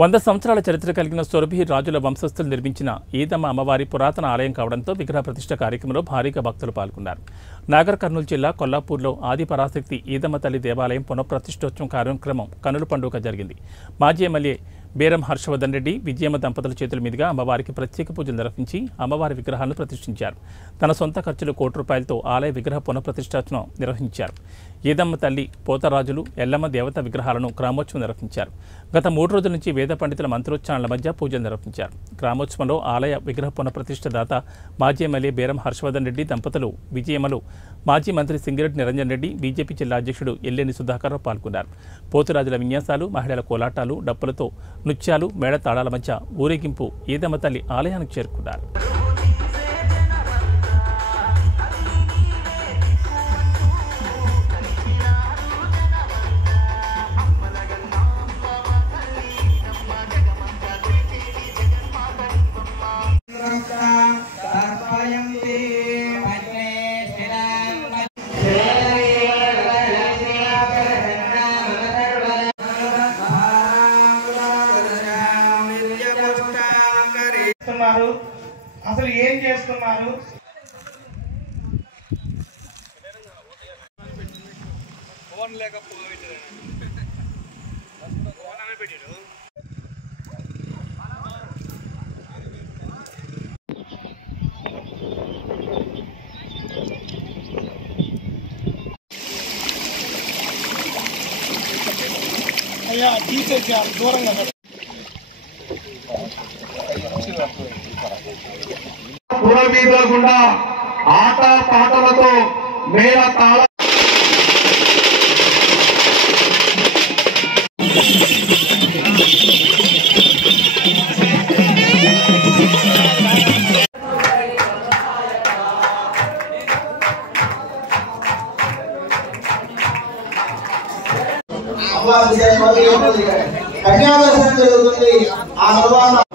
100 సంవత్సరాల చరిత్ర కలిగిన సొరభి రాజుల వంశస్థులు నిర్మించిన ఈదమ్మ అమ్మవారి పురాతన ఆలయం కావడంతో విగ్రహ ప్రతిష్ఠ కార్యక్రమంలో భారీగా భక్తులు పాల్గొన్నారు. నాగర్ కర్నూలు జిల్లా కొల్లాపూర్లో ఆది పరాశక్తి ఈదమ్మ తల్లి దేవాలయం పునఃప్రతిష్ఠోత్సవం కార్యక్రమం కనుల పండుగ జరిగింది. మాజీ ఎమ్మెల్యే బేరం హర్షవర్ధన్ రెడ్డి, విజయమ్మ దంపతుల చేతుల మీదుగా అమ్మవారికి ప్రత్యేక పూజలు నిర్వహించి అమ్మవారి విగ్రహాలను ప్రతిష్ఠించారు. తన సొంత ఖర్చులు ₹1 ఆలయ విగ్రహ పునఃప్రతిష్ఠోత్సవం నిర్వహించారు. ఈదమ్మ తల్లి, పోతరాజులు, ఎల్లమ్మ దేవత విగ్రహాలను గ్రామోత్సవం నిర్వహించారు. గత 3 రోజుల నుంచి వేద పండితుల మంత్రోచ్చారణల మధ్య పూజలు నిర్వహించారు. గ్రామోత్సవంలో ఆలయ విగ్రహ పునఃప్రతిష్ఠ దాత మాజీ ఎమ్మెల్యే బేరం హర్షవర్ధన్ రెడ్డి దంపతులు, విజయమ్మలు, మాజీ మంత్రి సింగిరెడ్డి నిరంజన్ రెడ్డి, బీజేపీ జిల్లా అధ్యక్షుడు ఎల్లేని సుధాకర్ పాల్గొన్నారు. పోతురాజుల విన్యాసాలు, మహిళల కోలాటాలు, డప్పులతో నృత్యాలు, మేళతాళాల మధ్య ఊరేగింపు ఈదమ్మ తల్లి ఆలయానికి చేరుకున్నారు. అసలు ఏం చేస్తున్నారు? అయ్యా తీసేసారు దూరంగా. పూర్వీకులకుండా ఆట పాటలతో మేళ తాళ కన్యాదర్శనం జరుగుతుంది. ఆ తర్వాత